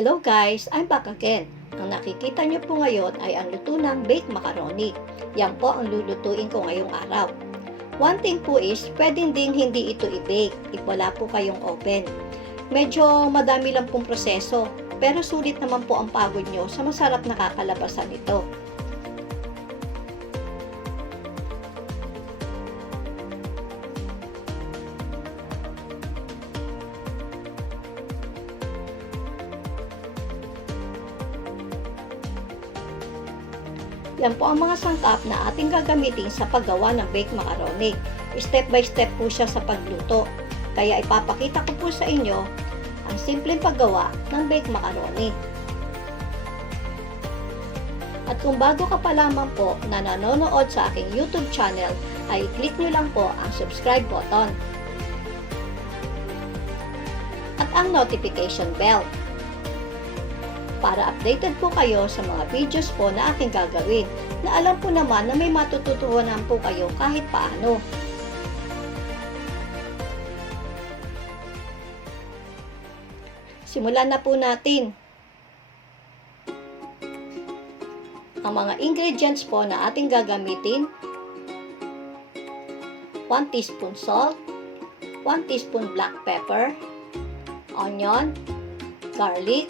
Hello guys, I'm back again. Ang nakikita nyo po ngayon ay ang luto ng baked macaroni. Yan po ang lulutuin ko ngayong araw. One thing po is, pwedeng ding hindi ito i-bake if wala po kayong oven. Medyo madami lang pong proseso, pero sulit naman po ang pagod nyo sa masarap na kakalabasan nito. Yan po ang mga sangkap na ating gagamitin sa paggawa ng baked macaroni. Step by step po siya sa pagluto. Kaya ipapakita ko po sa inyo ang simpleng paggawa ng baked macaroni. At kung bago ka pa lamang po na nanonood sa aking YouTube channel, ay click nyo lang po ang subscribe button at ang notification bell para updated po kayo sa mga videos po na aking gagawin, na alam po naman na may matututunan po kayo kahit paano. Simulan na po natin. Ang mga ingredients po na ating gagamitin: 1 teaspoon salt, 1 teaspoon black pepper, onion, garlic,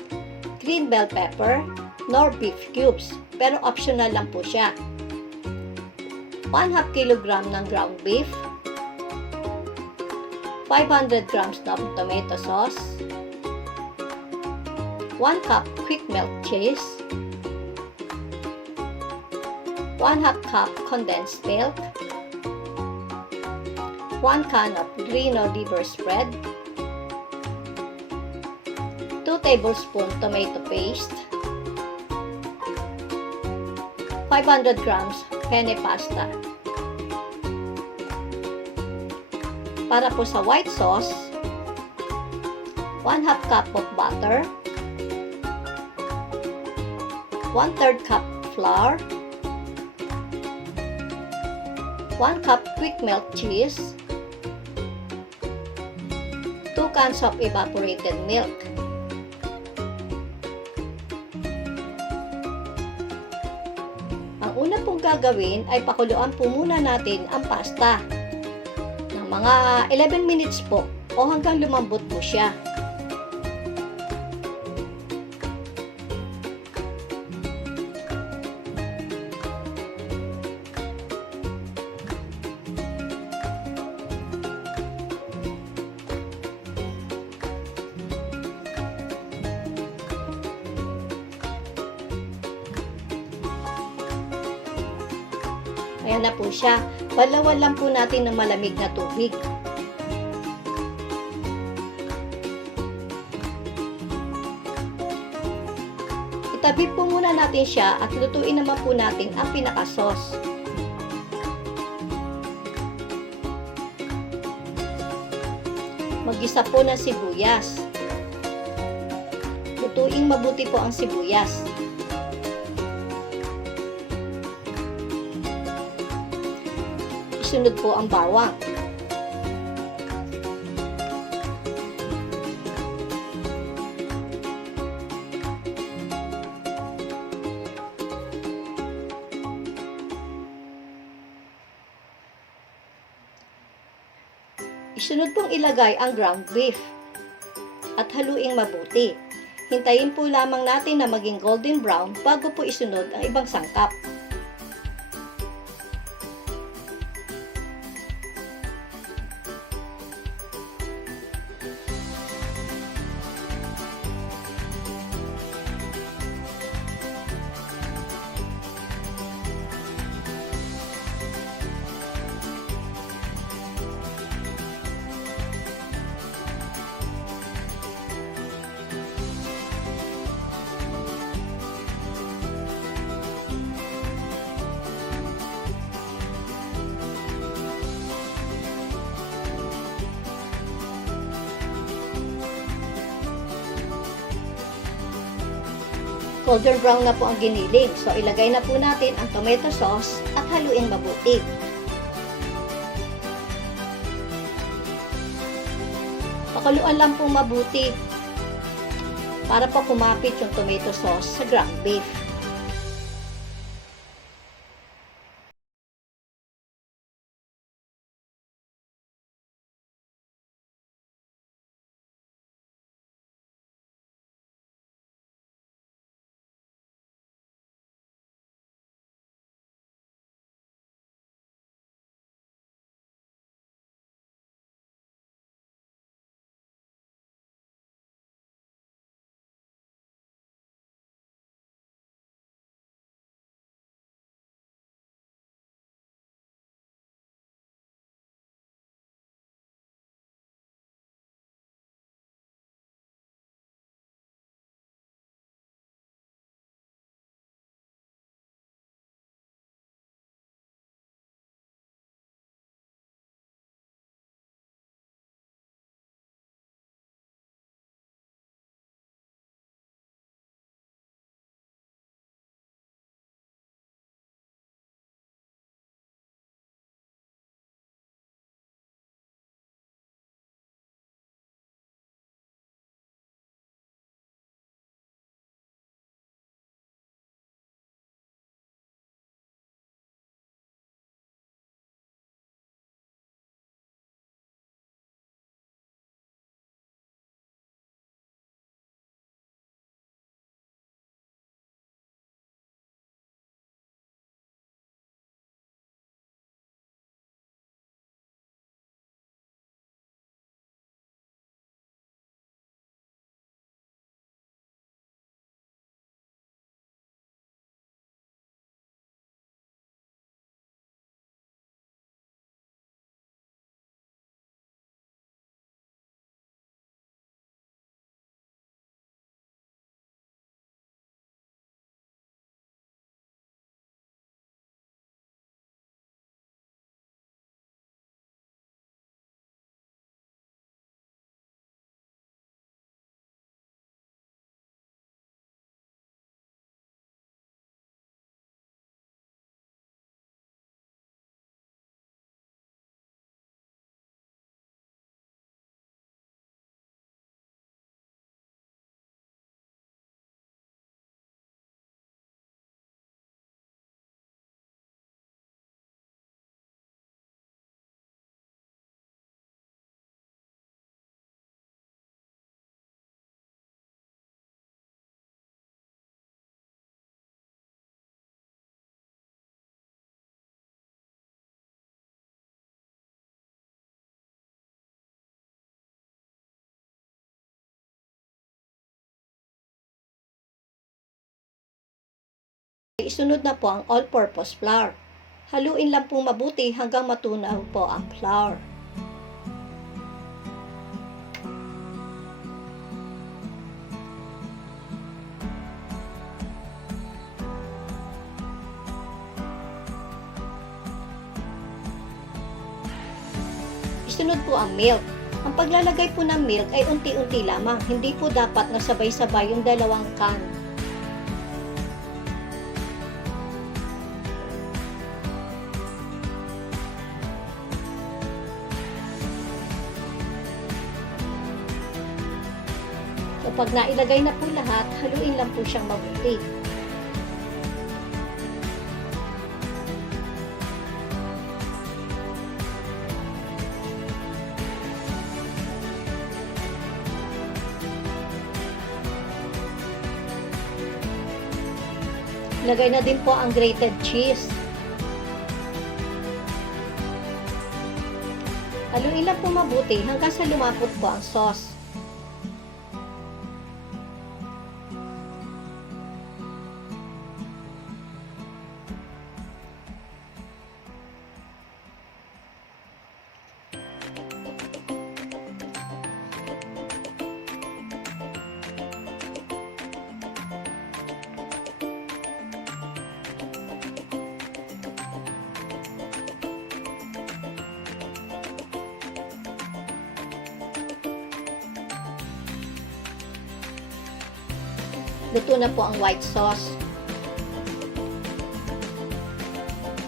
green bell pepper, nor beef cubes, pero optional lang po siya. 1/2 kilogram ng ground beef, 500 grams ng tomato sauce, 1 cup quick melt cheese, 1/2 cup condensed milk, 1 can of Reno liver spread, 2 tablespoon tomato paste, 500 grams penne pasta. Para po sa white sauce, 1/2 cup of butter, 1/3 cup flour, 1 cup quick melt cheese, 2 cans of evaporated milk. Ang una pong gagawin ay pakuluan po muna natin ang pasta ng mga 11 minutes po o hanggang lumambot po siya. Ayan na po siya. Balawan lang po natin ng malamig na tubig. Itabi po muna natin siya at lutuin naman po natin ang pinaka-sauce. Mag-isa po ng sibuyas. Lutuin mabuti po ang sibuyas. Sunod po ang bawang. Isunod pong ilagay ang ground beef at haluing mabuti. Hintayin po lamang natin na maging golden brown bago po isunod ang ibang sangkap. Golden brown na po ang giniling. So, ilagay na po natin ang tomato sauce at haluin mabuti. Pakuluan lang po mabuti. para po kumapit yung tomato sauce sa ground beef. Isunod na po ang all-purpose flour. Haluin lang po mabuti hanggang matunaw po ang flour. Isunod po ang milk. Ang paglalagay po ng milk ay unti-unti lamang, hindi po dapat nasabay-sabay yung dalawang can. So pag nailagay na po lahat, haluin lang po siyang mabuti. Lagay na din po ang grated cheese. Haluin lang po mabuti hanggang sa lumapot po ang sauce. Luto na po ang white sauce.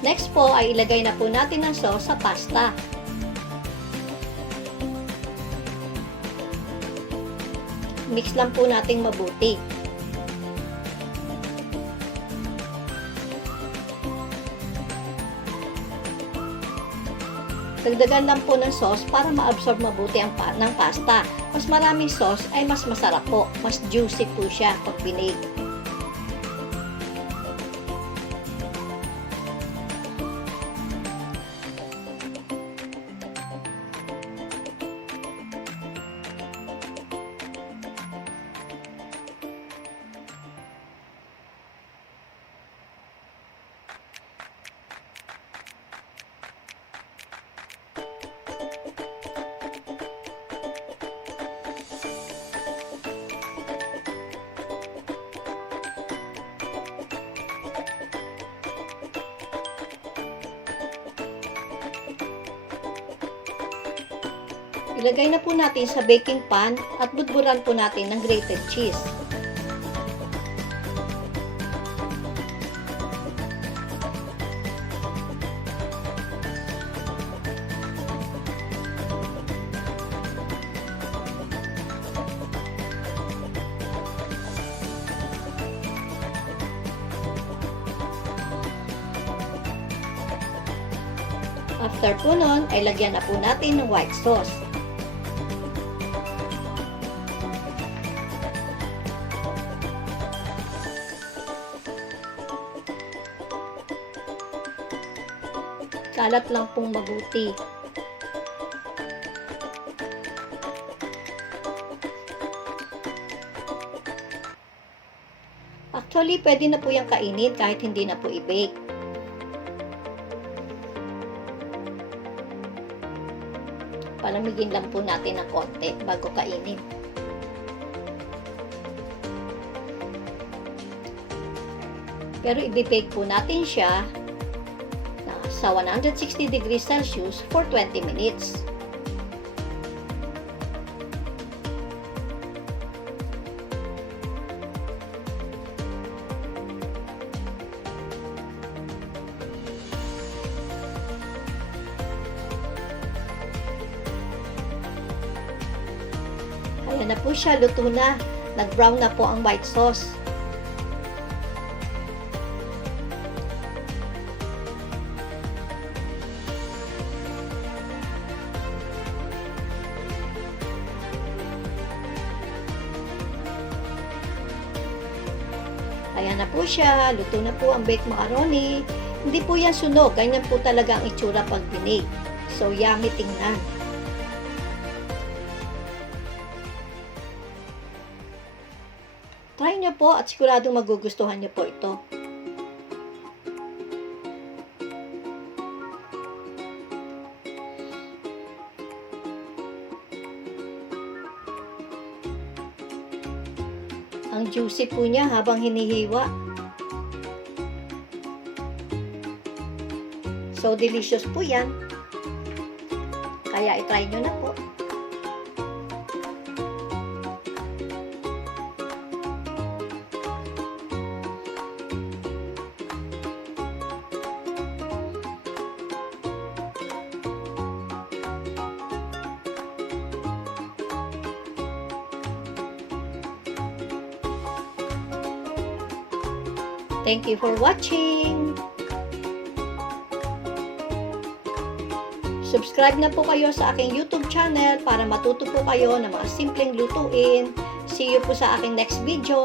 Next po ay ilagay na po natin ang sauce sa pasta. mix lang po nating mabuti. Dagdagan lang po ng sauce para ma-absorb mabuti ng pasta. Mas maraming sauce ay mas masarap po. Mas juicy po siya pag binake. Ilagay na po natin sa baking pan at budburan po natin ng grated cheese. After po nun, ay lagyan na po natin ng white sauce. Kalat lang pong mabuti. Actually, pwede na po yung kainin kahit hindi na po i-bake. Palamigin lang po natin ng konti bago kainin. Pero i-bake po natin siya sa 160 degrees Celsius for 20 minutes. Ayan na po siya, luto na. Nag-brown na po ang white sauce. Ayan na po siya, luto na po ang baked macaroni. Hindi po yan sunog, ganyan po talaga ang itsura pag binake. So, yummy tingnan. Try nyo po at siguradong magugustuhan nyo po ito. Ang juicy po niya habang hinihiwa. So, delicious po yan. Kaya itry nyo na po. Thank you for watching! Subscribe na po kayo sa aking YouTube channel para matuto po kayo ng mga simpleng lutuin. See you po sa aking next video.